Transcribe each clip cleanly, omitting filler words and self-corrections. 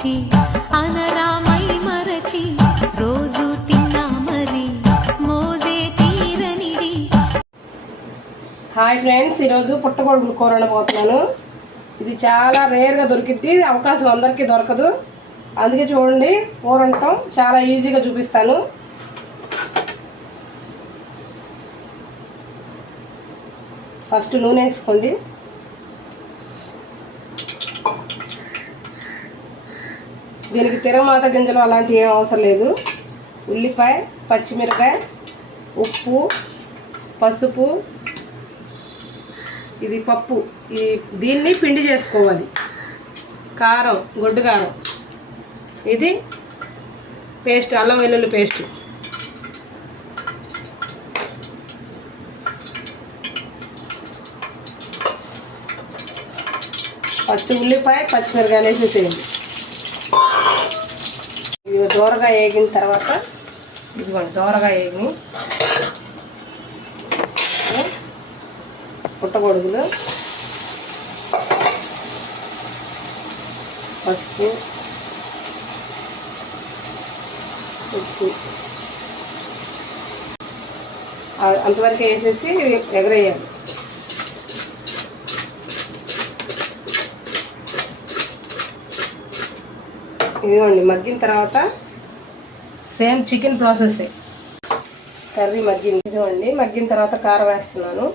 రుచి అనరామై మరచి రోజు తిన్నా మరి మోజే తీరనిడి. హాయ్ ఫ్రెండ్స్, ఈరోజు పుట్టగొడుగులు కూర వండబోతున్నాను. ఇది చాలా రేర్గా దొరికిద్ది, అవకాశం అందరికీ దొరకదు. అందుకే చూడండి, కూర వండటం చాలా ఈజీగా చూపిస్తాను. ఫస్ట్ నూనె వేసుకోండి. దీనికి తిరగమాత గింజలు అలాంటివి ఏం అవసరం లేదు. ఉల్లిపాయ, పచ్చిమిరకాయ, ఉప్పు, పసుపు, ఇది పప్పు, దీన్ని పిండి చేసుకోవాలి. కారం, గొడ్డు కారం, ఇది పేస్ట్, అల్లం వెల్లుల్లి పేస్ట్. ఫస్ట్ ఉల్లిపాయ, పచ్చిమిరకాయలు వేసేసేయండి. ఇవి దోరగా వేగిన తర్వాత, ఇదిగోండి దోరగా వేగి పుట్టగొడుగులు, పసుపు, ఉప్పు అంతవరకు వేసేసి ఎగరేయాలి. ఇదిగోండి మగ్గిన తర్వాత సేమ్ చికెన్ ప్రాసెస్. కర్రీ మగ్గింది. ఇదిగోండి మగ్గిన తర్వాత కారం వేస్తున్నాను.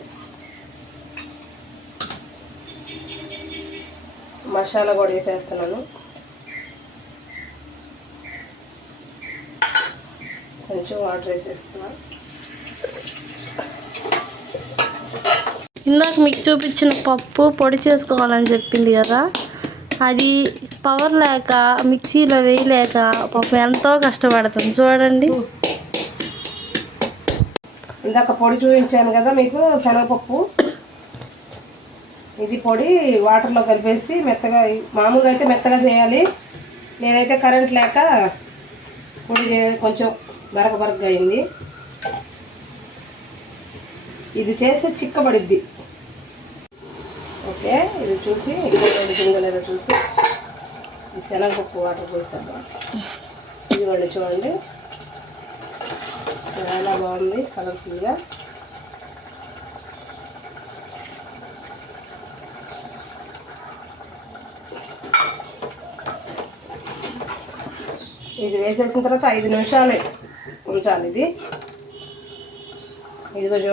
మసాలా కూడా వేసేస్తున్నాను. కొంచెం వాటర్ వేసేస్తున్నాను. ఇందాక మీకు చూపించిన పప్పు పొడి చేసుకోవాలని చెప్పింది కదా, అది పవర్ లేక మిక్సీలో వేయలేక పాపం ఎంతో కష్టపడుతుంది. చూడండి, ఇందాక పొడి చూపించాను కదా మీకు, శనగపప్పు. ఇది పొడి వాటర్లో కలిపేసి మెత్తగా, మామూలుగా అయితే మెత్తగా చేయాలి. నేనైతే కరెంట్ లేక పొడి కొంచెం బరకగా అయింది. ఇది చేస్తే చిక్కబడిద్ది. ఓకే, ఇది చూసి ఇక్కడ ఉడికిందో లేదో చూసి ఈ శనగపప్పు వాటర్ పోసాను. ఇదిగోండి చూడండి, చాలా బాగుంది కలర్ఫుల్గా. ఇది వేసేసిన తర్వాత 5 నిమిషాలు ఉంచాలి. ఇదిగో చూడండి.